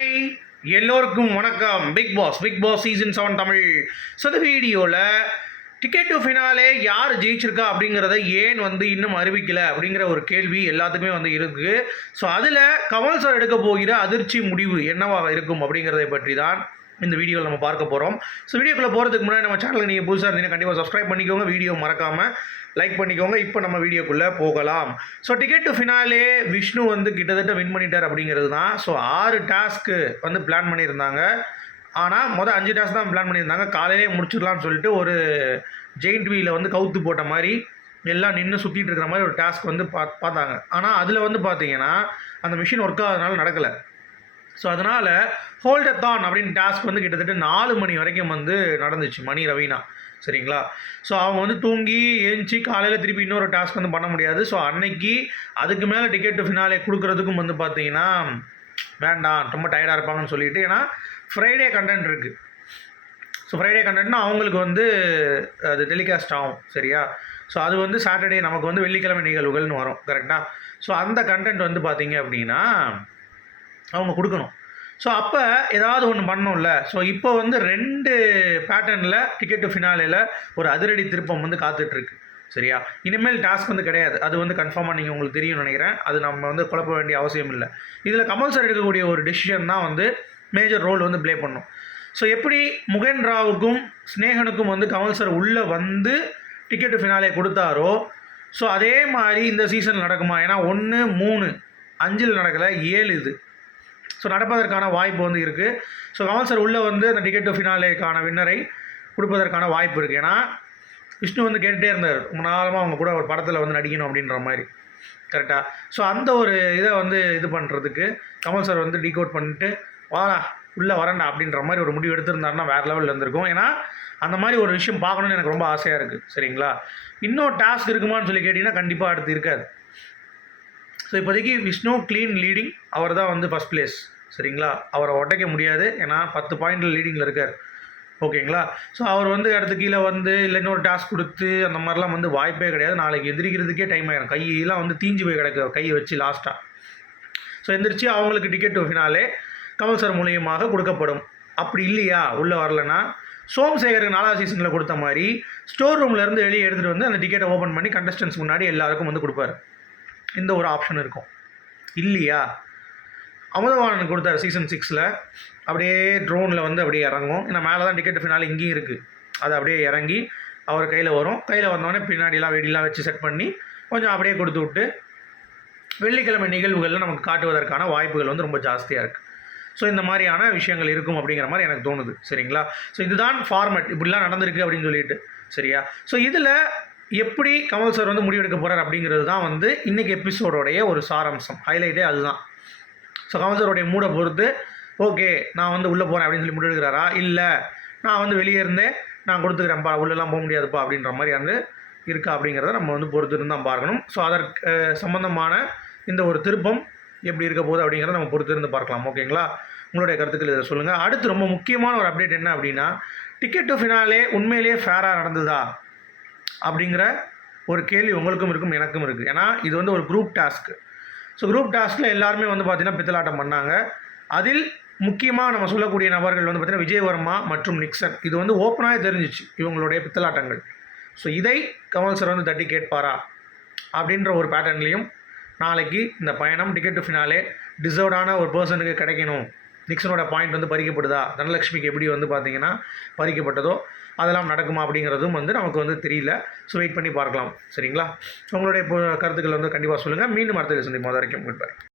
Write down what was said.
எல்லோருக்கும் வணக்கம். Bigg Boss season 7 Tamil. So இந்த வீடியோவில் டிக்கெட் டு ஃபினாலே யார் ஜெயிச்சிருக்கா அப்படிங்கிறத ஏன் இன்னும் அறிவிக்கலை அப்படிங்கிற ஒரு கேள்வி எல்லாத்துக்குமே இருக்குது. ஸோ அதில் கமல் சார் எடுக்க போகிற அதிர்ச்சி முடிவு என்னவாக இருக்கும் அப்படிங்கிறதை பற்றி தான் இந்த வீடியோவில் நம்ம பார்க்க போகிறோம். ஸோ வீடியோக்குள்ளே போகிறதுக்கு முன்னாடி நம்ம சேனலுக்கு நீங்கள் புதுசாக இருந்தீங்கன்னா கண்டிப்பாக சப்ஸ்கிரைப் பண்ணிக்கோங்க, வீடியோ மறக்காமல் லைக் பண்ணிக்கோங்க. இப்போ நம்ம வீடியோக்குள்ளே போகலாம். So ticket to finale Vishnu கிட்டத்தட்ட வின் பண்ணிட்டார் அப்படிங்கிறது தான். ஸோ 6 டாஸ்க்கு பிளான் பண்ணியிருந்தாங்க. ஆனால் 5 டாஸ்க் தான் பிளான் பண்ணியிருந்தாங்க. காலையிலே முடிச்சிடலாம்னு சொல்லிட்டு ஒரு ஜெயிண்ட் வீலில் கவுத்து போட்ட மாதிரி எல்லாம் நின்று சுற்றிட்டு இருக்கிற மாதிரி ஒரு டாஸ்க் பார்த்தாங்க. ஆனால் அதில் பார்த்தீங்கன்னா அந்த மிஷின் ஒர்க் ஆகாதனால நடக்கலை. ஸோ அதனால் ஹோல்டத்தான் அப்படின்னு டாஸ்க் கிட்டத்தட்ட 4 மணி வரைக்கும் நடந்துச்சு. மணி ரவீனா சரிங்களா. ஸோ அவங்க தூங்கி ஏஞ்சி காலையில் திருப்பி இன்னொரு டாஸ்க் பண்ண முடியாது. ஸோ அன்னைக்கு அதுக்கு மேலே டிக்கெட் டு ஃபினாலே கொடுக்குறதுக்கும் பார்த்தீங்கன்னா வேண்டாம், ரொம்ப டயர்டாக இருப்பாங்கன்னு சொல்லிட்டு. ஏன்னா ஃப்ரைடே கண்டென்ட் இருக்குது. ஸோ ஃப்ரைடே கண்டென்ட்னா அவங்களுக்கு அது டெலிகாஸ்ட் ஆகும் சரியா. ஸோ அது சாட்டர்டே நமக்கு வெள்ளிக்கிழமை நிகழ்வுகள்னு வரும் கரெக்டாக. ஸோ அந்த கண்டென்ட் பார்த்தீங்க அப்படின்னா அவங்க கொடுக்கணும். ஸோ அப்போ ஏதாவது ஒன்று பண்ணணும்ல. ஸோ இப்போ 2 பேட்டர்னில் டிக்கெட் டு ஃபினாலேயில் ஒரு அதிரடி திருப்பம் காத்துட்ருக்கு சரியா. இனிமேல் டாஸ்க் கிடையாது. அது கன்ஃபார்மாக நீங்கள் உங்களுக்கு தெரியும்னு நினைக்கிறேன். அது நம்ம குழப்ப வேண்டிய அவசியம் இல்லை. இதில் கமல் சார் எடுக்கக்கூடிய ஒரு டெசிஷன் தான் மேஜர் ரோல் ப்ளே பண்ணும். ஸோ எப்படி முகேன் ராவுக்கும் ஸ்னேகனுக்கும் கமல் சார் உள்ளே டிக்கெட் டு ஃபினாலே கொடுத்தாரோ, ஸோ அதே மாதிரி இந்த சீசன் நடக்குமா? ஏன்னா 1, 3, 5 நடக்கலை, 7 இது. ஸோ நடப்பதற்கான வாய்ப்பு இருக்குது. ஸோ கமல் சார் உள்ளே அந்த டிக்கெட் டு ஃபினாலேக்கான வின்னரை கொடுப்பதற்கான வாய்ப்பு இருக்குது. ஏன்னா விஷ்ணு கேட்டுகிட்டே இருந்தார், ரொம்ப நாளமாக அவங்க கூட ஒரு படத்தில் நடிக்கணும் அப்படின்ற மாதிரி கரெக்டாக. ஸோ அந்த ஒரு இதை இது பண்ணுறதுக்கு கமல் சார் டீகோட் பண்ணிட்டு வாடா உள்ளே வரண்டா அப்படின்ற மாதிரி ஒரு முடிவு எடுத்திருந்தாருன்னா வேறு லெவலில் இருந்திருக்கும். ஏன்னா அந்த மாதிரி ஒரு விஷயம் பார்க்கணுன்னு எனக்கு ரொம்ப ஆசையாக இருக்குது சரிங்களா. இன்னும் டாஸ்க் இருக்குமான்னு சொல்லி கேட்டிங்கன்னா கண்டிப்பாக அடுத்து இருக்காது. ஸோ இப்போதைக்கு விஷ்ணு க்ளீன் லீடிங். அவர் தான் ஃபஸ்ட் பிளேஸ் சரிங்களா. அவரை உடைக்க முடியாது. ஏன்னா 10 பாயிண்டில் லீடிங்கில் இருக்கார் ஓகேங்களா. ஸோ அவர் அடுத்து கீழே இல்லை இன்னொரு டாஸ்க் கொடுத்து அந்த மாதிரிலாம் வாய்ப்பே கிடையாது. நாளைக்கு எந்திரிக்கிறதுக்கே டைம் ஆகிடும். கையெல்லாம் தீஞ்சு போய் கிடக்கு கையை வச்சு லாஸ்ட்டாக. ஸோ எந்திரிச்சு அவங்களுக்கு ticket to finale Kamal sir மூலியமாக கொடுக்கப்படும். அப்படி இல்லையா உள்ளே வரலன்னா சோம்சேகருக்கு 4வது சீசனில் கொடுத்த மாதிரி ஸ்டோர் ரூம்லேருந்து வெளியே எடுத்துகிட்டு அந்த டிக்கெட்டை ஓப்பன் பண்ணி கண்டஸ்டன்ஸ் முன்னாடி எல்லாருக்கும் கொடுப்பாரு. இந்த ஒரு ஆப்ஷன் இருக்கும். இல்லையா அமுதவாணன் கொடுத்தாரு சீசன் 6ல். அப்படியே ட்ரோனில் அப்படியே இறங்கும். ஏன்னா மேலே தான் டிக்கெட் ஃபினாலே இங்கேயும் இருக்குது. அது அப்படியே இறங்கி அவர் கையில் வரும். கையில் வந்தோடனே பின்னாடிலாம் வெடிலாம் வச்சு செட் பண்ணி கொஞ்சம் அப்படியே கொடுத்து விட்டு வெள்ளிக்கிழமை நிகழ்வுகளில் நமக்கு காட்டுவதற்கான வாய்ப்புகள் ரொம்ப ஜாஸ்தியாக இருக்குது. ஸோ இந்த மாதிரியான விஷயங்கள் இருக்கும் அப்படிங்கிற மாதிரி எனக்கு தோணுது சரிங்களா. ஸோ இதுதான் ஃபார்மேட், இப்படிலாம் நடந்திருக்கு அப்படின்னு சொல்லிட்டு சரியா. ஸோ இதில் எப்படி கமல் சார் முடிவெடுக்க போகிறார் அப்படிங்கிறது தான் இன்றைக்கி எபிசோடோடைய ஒரு சாராம்சம், ஹைலைட்டே அதுதான். ஸோ கமல் சாரோடைய மூடை பொறுத்து ஓகே நான் உள்ளே போகிறேன் அப்படின்னு சொல்லி முடிவெடுக்கிறாரா, இல்லை நான் வெளியே இருந்தேன் நான் கொடுத்துக்கிறேன்ப்பா உள்ளெல்லாம் போக முடியாதுப்பா அப்படின்ற மாதிரி இருக்கா அப்படிங்கிறத நம்ம பொறுத்து இருந்து தான் பார்க்கணும். ஸோ அதற்கு சம்மந்தமான இந்த ஒரு திருப்பம் எப்படி இருக்க போகுது அப்படிங்கிறத நம்ம பொறுத்து இருந்து பார்க்கலாம் ஓகேங்களா. உங்களுடைய கருத்துக்கள் இதை சொல்லுங்கள். அடுத்து ரொம்ப முக்கியமான ஒரு அப்டேட் என்ன அப்படின்னா, டிக்கெட் டு ஃபினாலே உண்மையிலேயே ஃபேராக நடந்ததா அப்படிங்கிற ஒரு கேள்வி உங்களுக்கும் இருக்கும் எனக்கும் இருக்குது. ஏன்னா இது ஒரு குரூப் டாஸ்க்கு. ஸோ குரூப் டாஸ்கில் எல்லாருமே பார்த்திங்கன்னா பித்தலாட்டம் பண்ணாங்க. அதில் முக்கியமாக நம்ம சொல்லக்கூடிய நபர்கள் பார்த்திங்கன்னா விஜயவர்மா மற்றும் நிக்சன். இது ஓப்பனாக தெரிஞ்சிச்சு இவங்களுடைய பித்தலாட்டங்கள். ஸோ இதை கமல் சார் தட்டி கேட்பாரா அப்படின்ற ஒரு பேட்டர்ன்லேயும் நாளைக்கு இந்த பயணம் டிக்கெட் டு ஃபினாலே டிசர்வ்டான ஒரு பர்சனுக்கு கிடைக்கணும். நிக்சனோட பாயிண்ட் பறிக்கப்படுதா, தனலட்சுமிக்கு எப்படி பார்த்திங்கன்னா பறிக்கப்பட்டதோ அதெல்லாம் நடக்குமா அப்படிங்கிறதும் நமக்கு தெரியல. ஸோ வெயிட் பண்ணி பார்க்கலாம் சரிங்களா. உங்களுடைய கருத்துக்கள் கண்டிப்பாக சொல்லுங்கள். மீண்டும் அடுத்த சந்திப்போம். அது வரைக்கும் குட் பை.